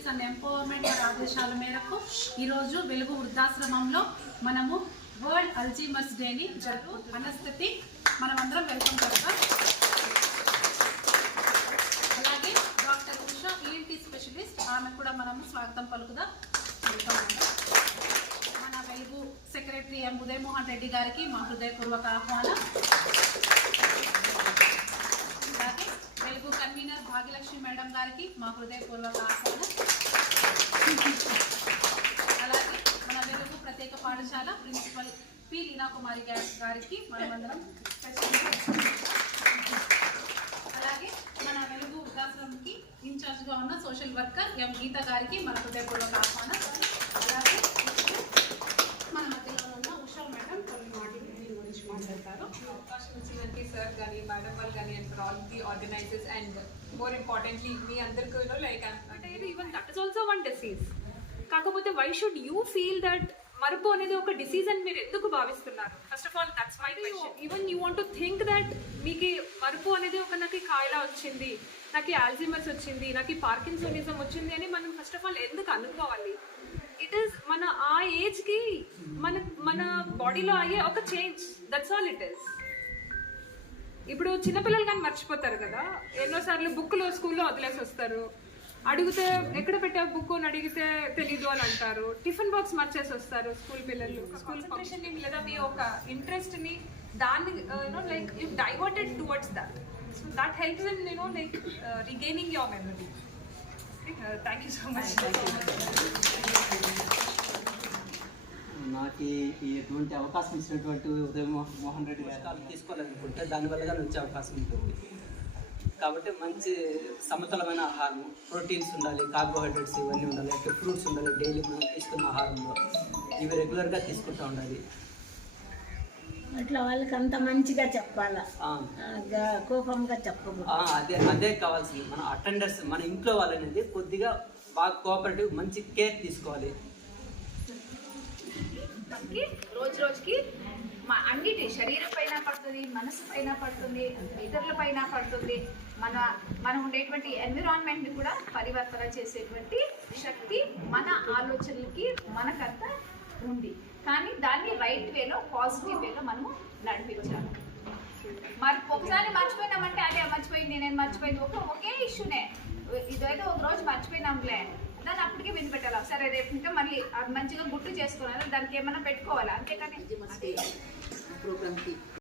Justice and empowerment వారి ఆదేశాల మేరకు ఈరోజు వెలుగు వృద్ధాశ్రమంలో మనము వరల్డ్ అల్జీమర్స్ డేని జరుగు మనస్థితి మనమందరం వెల్కమ్ చేస్తాం. అలాగే డాక్టర్ ఉషా ఈఎన్టీ స్పెషలిస్ట్, ఆమె కూడా మనము స్వాగతం పలుకుదాం. మన వెలుగు సెక్రటరీ ఎం ఉదయమోహన్ రెడ్డి గారికి మా హృదయపూర్వక ఆహ్వానం. అలాగే వెలుగు కన్వీనర్ భాగ్యలక్ష్మి మేడం గారికి మా హృదయపూర్వక ఆహ్వానం. అలాగే మన వెలుగు ప్రత్యేక పాఠశాల ప్రిన్సిపల్ పి లీనా కుమారి గారికి మనమందరం. అలాగే మన వెలుగు వృద్ధాశ్రమంకి ఇన్ఛార్జ్గా ఉన్న సోషల్ వర్కర్ ఎం గీత గారికి మన హృదయపూర్వక ఆహ్వానం. అలాగే మన మధ్యలో ఉన్న ఉషా మేడం కొన్ని మాటలు దీని గురించి మాట్లాడతారు. అవకాశం ఇచ్చినందుకు సార్ కానీ మేడం వాళ్ళు కానీ and for all the organizers and more importantly మీ అందరికీ like even that is also one disease. కాకపోతే why should you feel that మరుపు అనేది ఒక డిసీజ్ అని మీరు ఎందుకు భావిస్తున్నారు? First of all that's my question. Even you want to think that మీకు మరుపు అనేది ఒక నాకు కాయిలా వచ్చింది, నాకు ఆల్జీమర్స్ వచ్చింది, నాకు పార్కిన్సోనిజం వచ్చింది అని మనం ఫస్ట్ ఆఫ్ ఆల్ ఎందుకు అనుకోవాలి? ఇట్ ఈస్ మన ఆ ఏజ్కి మన బాడీలో అయ్యే ఒక change, that's all it is. ఇప్పుడు చిన్నపిల్లలు కానీ మర్చిపోతారు కదా, ఎన్నోసార్లు బుక్లో స్కూల్లో వదిలేసి వస్తారు. అడిగితే ఎక్కడ పెట్టావు బుక్ అని అడిగితే తెలీదు అని అంటారు. టిఫిన్ బాక్స్ మర్చేసి వస్తారు స్కూల్ పిల్లలు. స్కూల్ కాన్సంట్రేషన్ ని లేదా మీ ఒక ఇంట్రెస్ట్ ని దాన్ని like you diverted towards that. So that helps in like regaining your memory. Thank you so much. నాకు ఎటువంటి అవకాశం ఇచ్చినటువంటి ఉదయమోహన్ రెడ్డి గారు తీసుకోవాలనుకుంటే దానివల్ల కానీ వచ్చే అవకాశం ఉంటుంది. కాబట్టి మంచి సమతులమైన ఆహారం, ప్రోటీన్స్ ఉండాలి, కార్బోహైడ్రేట్స్ ఇవన్నీ ఉండాలి, అంటే ఫ్రూట్స్ ఉండాలి, డైలీ మనం తీసుకున్న ఆహారంలో ఇవి రెగ్యులర్గా తీసుకుంటూ ఉండాలి. అట్లా వాళ్ళకి అంత మంచిగా చెప్పాలా, కోపంగా చెప్పకూడదు. అదే కావాల్సింది. మన అటెండర్స్, మన ఇంట్లో వాళ్ళనేది కొద్దిగా బాగా కోఆపరేటివ్, మంచి కేర్ తీసుకోవాలి. రోజు రోజుకి అన్నిటి శరీరం పైన పడుతుంది, మనసు పైన పడుతుంది, ఇతరుల పైన పడుతుంది. మనం ఉండేటువంటి ఎన్విరాన్మెంట్ ని కూడా పరివర్తన చేసేటువంటి శక్తి మన ఆలోచనలకి మనకంతా ఉంది. కానీ దాన్ని రైట్ వేలో, పాజిటివ్ వేలో మనము నడిపించాలి. ఒకసారి మర్చిపోయినామంటే అదే మర్చిపోయింది, నేను మర్చిపోయింది, ఒకే ఇష్యూనే ఇదేదో ఒక రోజు మర్చిపోయినాంలే దాన్ని అప్పటికే విని పెట్టాలి. సరే రేపు ఇంకా మళ్ళీ మంచిగా గుర్తు చేసుకోవాలి, దానికి ఏమైనా పెట్టుకోవాలి. అంతేకాని ప్రోగ్రామ్కి